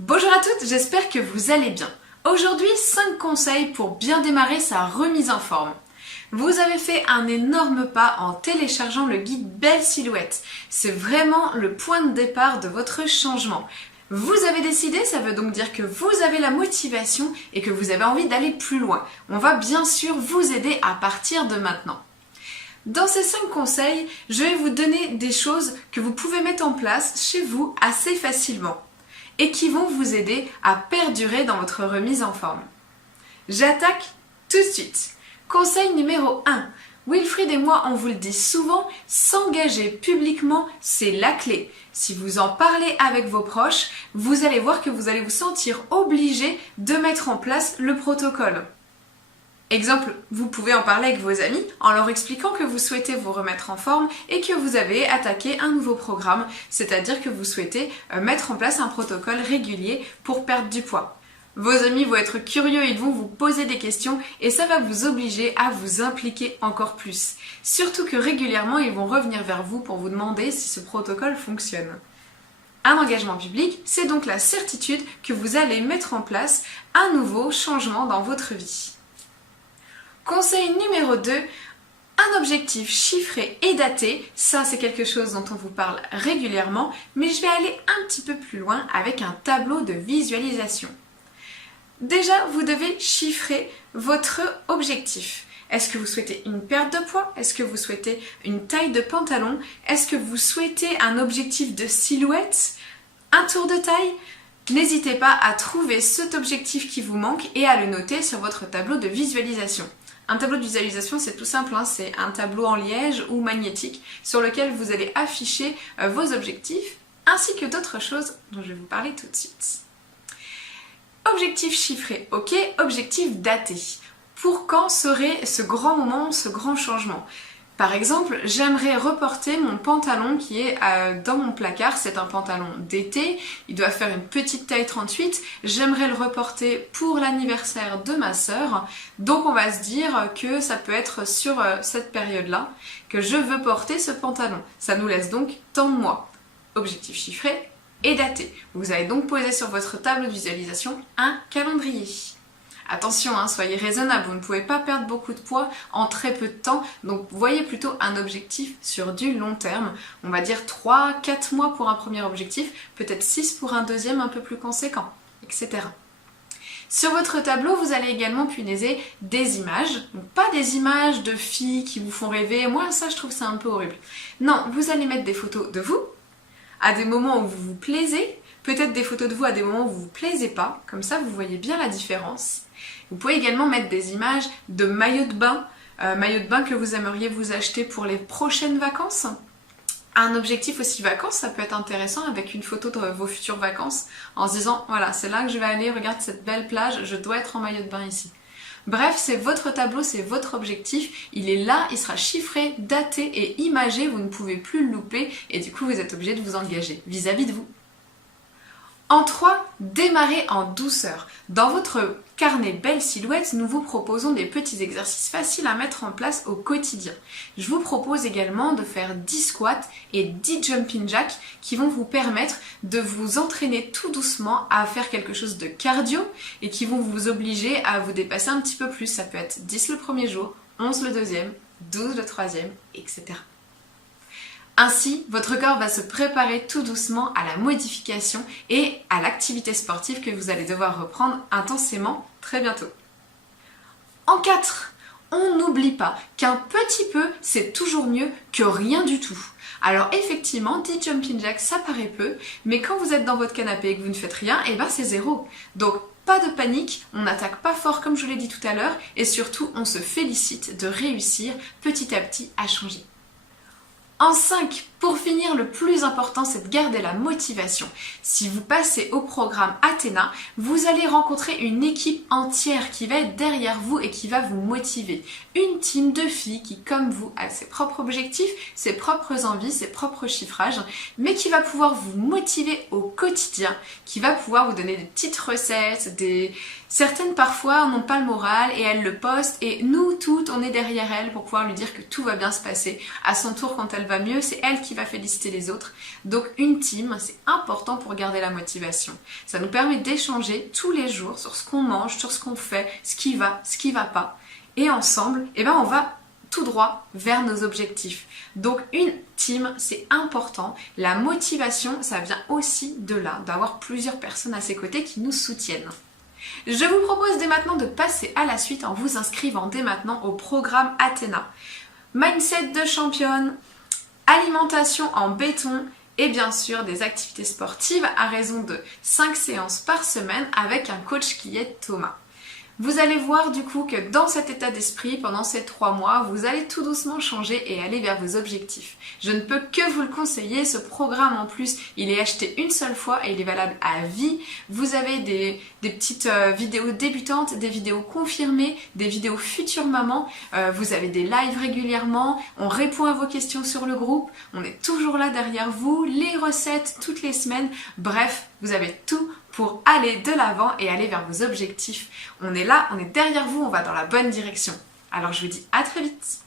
Bonjour à toutes, j'espère que vous allez bien. Aujourd'hui, 5 conseils pour bien démarrer sa remise en forme. Vous avez fait un énorme pas en téléchargeant le guide Belle Silhouette. C'est vraiment le point de départ de votre changement. Vous avez décidé, ça veut donc dire que vous avez la motivation et que vous avez envie d'aller plus loin. On va bien sûr vous aider à partir de maintenant. Dans ces 5 conseils, je vais vous donner des choses que vous pouvez mettre en place chez vous assez facilement et qui vont vous aider à perdurer dans votre remise en forme. J'attaque tout de suite. Conseil numéro 1. Wilfried et moi, on vous le dit souvent, s'engager publiquement, c'est la clé. Si vous en parlez avec vos proches, vous allez voir que vous allez vous sentir obligé de mettre en place le protocole. Exemple, vous pouvez en parler avec vos amis en leur expliquant que vous souhaitez vous remettre en forme et que vous avez attaqué un nouveau programme, c'est-à-dire que vous souhaitez mettre en place un protocole régulier pour perdre du poids. Vos amis vont être curieux, ils vont vous poser des questions et ça va vous obliger à vous impliquer encore plus. Surtout que régulièrement, ils vont revenir vers vous pour vous demander si ce protocole fonctionne. Un engagement public, c'est donc la certitude que vous allez mettre en place un nouveau changement dans votre vie. Conseil numéro 2, un objectif chiffré et daté, ça c'est quelque chose dont on vous parle régulièrement, mais je vais aller un petit peu plus loin avec un tableau de visualisation. Déjà, vous devez chiffrer votre objectif. Est-ce que vous souhaitez une perte de poids? Est-ce que vous souhaitez une taille de pantalon? Est-ce que vous souhaitez un objectif de silhouette? Un tour de taille? N'hésitez pas à trouver cet objectif qui vous manque et à le noter sur votre tableau de visualisation. Un tableau de visualisation, c'est tout simple, c'est un tableau en liège ou magnétique sur lequel vous allez afficher vos objectifs ainsi que d'autres choses dont je vais vous parler tout de suite. Objectif chiffré, ok, objectif daté. Pour quand serait ce grand moment, ce grand changement? Par exemple, j'aimerais reporter mon pantalon qui est dans mon placard, c'est un pantalon d'été, il doit faire une petite taille 38, j'aimerais le reporter pour l'anniversaire de ma sœur, donc on va se dire que ça peut être sur cette période-là que je veux porter ce pantalon. Ça nous laisse donc tant de mois. Objectif chiffré et daté. Vous allez donc poser sur votre table de visualisation un calendrier. Attention, soyez raisonnable, vous ne pouvez pas perdre beaucoup de poids en très peu de temps, donc voyez plutôt un objectif sur du long terme. On va dire 3-4 mois pour un premier objectif, peut-être 6 pour un deuxième un peu plus conséquent, etc. Sur votre tableau, vous allez également punaiser des images, donc pas des images de filles qui vous font rêver, moi ça je trouve ça un peu horrible. Non, vous allez mettre des photos de vous, à des moments où vous vous plaisez, peut-être des photos de vous à des moments où vous ne vous plaisez pas, comme ça vous voyez bien la différence. Vous pouvez également mettre des images de maillots de bain que vous aimeriez vous acheter pour les prochaines vacances. Un objectif aussi vacances, ça peut être intéressant avec une photo de vos futures vacances en se disant voilà, c'est là que je vais aller, regarde cette belle plage, je dois être en maillot de bain ici. Bref, c'est votre tableau, c'est votre objectif, il est là, il sera chiffré, daté et imagé, vous ne pouvez plus le louper et du coup vous êtes obligé de vous engager vis-à-vis de vous. En 3, démarrez en douceur. Dans votre carnet Belle Silhouette, nous vous proposons des petits exercices faciles à mettre en place au quotidien. Je vous propose également de faire 10 squats et 10 jumping jacks qui vont vous permettre de vous entraîner tout doucement à faire quelque chose de cardio et qui vont vous obliger à vous dépasser un petit peu plus. Ça peut être 10 le premier jour, 11 le deuxième, 12 le troisième, etc. Ainsi, votre corps va se préparer tout doucement à la modification et à l'activité sportive que vous allez devoir reprendre intensément très bientôt. En 4, on n'oublie pas qu'un petit peu, c'est toujours mieux que rien du tout. Alors effectivement, 10 jumping jacks, ça paraît peu, mais quand vous êtes dans votre canapé et que vous ne faites rien, c'est zéro. Donc, pas de panique, on n'attaque pas fort comme je vous l'ai dit tout à l'heure, et surtout, on se félicite de réussir petit à petit à changer. En 5, pour finir, le plus important, c'est de garder la motivation. Si vous passez au programme Athéna, vous allez rencontrer une équipe entière qui va être derrière vous et qui va vous motiver. Une team de filles qui, comme vous, a ses propres objectifs, ses propres envies, ses propres chiffrages, mais qui va pouvoir vous motiver au quotidien, qui va pouvoir vous donner des petites recettes, Certaines parfois n'ont pas le moral et elles le postent et nous toutes on est derrière elle pour pouvoir lui dire que tout va bien se passer. À son tour quand elle va mieux, c'est elle qui qui va féliciter les autres. Donc une team, c'est important pour garder la motivation. Ça nous permet d'échanger tous les jours sur ce qu'on mange, sur ce qu'on fait, ce qui va pas. Et ensemble, on va tout droit vers nos objectifs. Donc une team, c'est important. La motivation, ça vient aussi de là, d'avoir plusieurs personnes à ses côtés qui nous soutiennent. Je vous propose dès maintenant de passer à la suite en vous inscrivant dès maintenant au programme Athéna. Mindset de championne, alimentation en béton et bien sûr des activités sportives à raison de 5 séances par semaine avec un coach qui est Thomas. Vous allez voir du coup que dans cet état d'esprit, pendant ces 3 mois, vous allez tout doucement changer et aller vers vos objectifs. Je ne peux que vous le conseiller, ce programme en plus, il est acheté une seule fois et il est valable à vie. Vous avez des petites vidéos débutantes, des vidéos confirmées, des vidéos futures mamans, vous avez des lives régulièrement, on répond à vos questions sur le groupe, on est toujours là derrière vous, les recettes toutes les semaines, bref, vous avez tout pour aller de l'avant et aller vers vos objectifs. On est là, on est derrière vous, on va dans la bonne direction. Alors je vous dis à très vite.